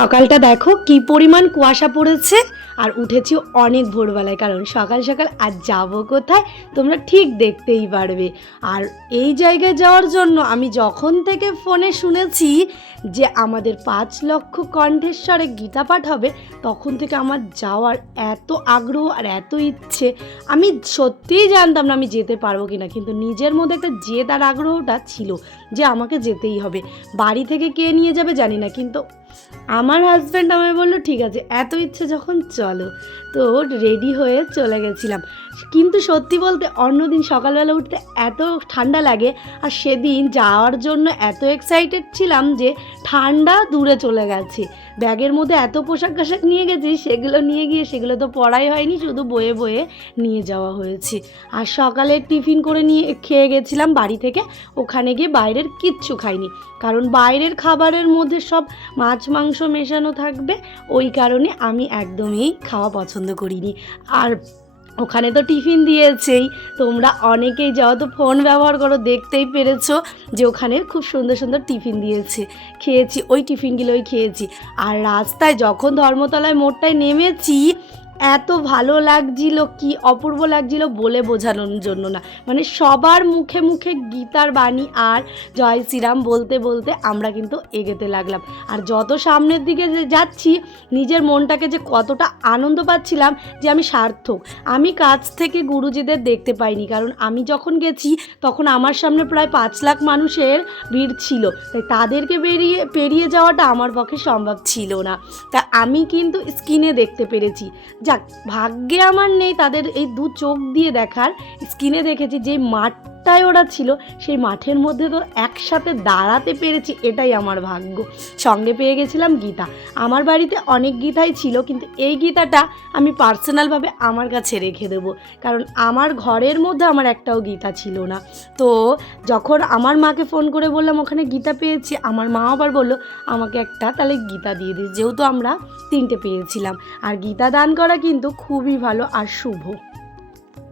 সকালটা দেখো কি পরিমাণ কুয়াশা পড়েছে। আর উঠেছি অনেক ভোরবেলায়, কারণ সকাল সকাল আজ যাবো কোথায় তোমরা ঠিক দেখতেই পারবে। আর এই জায়গায় যাওয়ার জন্য আমি যখন থেকে ফোনে শুনেছি যে আমাদের 5 লক্ষ কণ্ঠেশ্বরে গীতা পাঠ হবে, তখন থেকে আমার যাওয়ার এত আগ্রহ আর এত ইচ্ছে। আমি সত্যিই জানতাম না আমি যেতে পারবো কিনা, কিন্তু নিজের মধ্যে একটা জেদ আর আগ্রহটা ছিল যে আমাকে যেতেই হবে। বাড়ি থেকে কে নিয়ে যাবে জানি না, কিন্তু আমার হাজব্যান্ড আমায় বললো ঠিক আছে, এত ইচ্ছে যখন চলো। তো রেডি হয়ে চলে গেছিলাম। কিন্তু সত্যি বলতে অন্যদিন সকালবেলা উঠতে এত ঠান্ডা লাগে, আর সেদিন যাওয়ার জন্য এত এক্সাইটেড ছিলাম যে ঠান্ডা দূরে চলে গেছে। ব্যাগের মধ্যে এত পোশাক আশাক নিয়ে গেছি, সেগুলো নিয়ে গিয়ে সেগুলো তো পরাই হয়নি, শুধু বয়ে বয়ে নিয়ে যাওয়া হয়েছে। আর সকালে টিফিন করে নিয়ে খেয়ে গেছিলাম বাড়ি থেকে। ওখানে গিয়ে বাইরের কিচ্ছু খাইনি, কারণ বাইরের খাবারের মধ্যে সব মাছ মাংস মেশানো থাকবে, ওই কারণে আমি একদমই খাওয়া পছন্দ করিনি। আর ওখানে তো টিফিন দিয়েছেই, তোমরা অনেকেই যাও তো ফোন ব্যবহার করো, দেখতেই পেরেছো যে ওখানে খুব সুন্দর সুন্দর টিফিন দিয়েছে। খেয়েছি, ওই টিফিনগুলোই খেয়েছি। আর রাস্তায় যখন ধর্মতলায় মোড়টায় নেমেছি, এত ভালো লাগছিল, কি অপূর্ব লাগছিল বলে বোঝানোর জন্য না। মানে সবার মুখে মুখে গীতার বাণী আর জয় শ্রীরাম বলতে বলতে আমরা কিন্তু এগোতে লাগলাম। আর যত সামনের দিকে যে যাচ্ছি, নিজের মনটাকে যে কতটা আনন্দ পাচ্ছিলাম যে আমি সার্থক। আমি কাছ থেকে গুরুজিদের দেখতে পাইনি, কারণ আমি যখন গেছি তখন আমার সামনে প্রায় 5 লাখ মানুষের ভিড় ছিল, তাই তাদেরকে পেরিয়ে যাওয়াটা আমার পক্ষে সম্ভব ছিল না। তা আমি কিন্তু স্ক্রিনে দেখতে পেরেছি। যাক, ভাগ্যে আমার নেই তাদের এই দু চোখ দিয়ে দেখার, স্ক্রিনে দেখেছি। যে মাঠটায় ওরা ছিল, সেই মাঠের মধ্যে তো একসাথে দাঁড়াতে পেরেছি, এটাই আমার ভাগ্য। সঙ্গে পেয়ে গেছিলাম গীতা। আমার বাড়িতে অনেক গীতাই ছিল, কিন্তু এই গীতাটা আমি পার্সোনালভাবে আমার কাছে রেখে দেবো, কারণ আমার ঘরের মধ্যে আমার একটাও গীতা ছিল না। তো যখন আমার মাকে ফোন করে বললাম ওখানে গীতা পেয়েছি, আমার মা আবার বলল আমাকে একটা তাহলে গীতা দিয়ে দিস, যেহেতু আমরা 3টে পেয়েছিলাম। আর গীতা দান করা কিন্তু খুবই ভালো আর শুভ।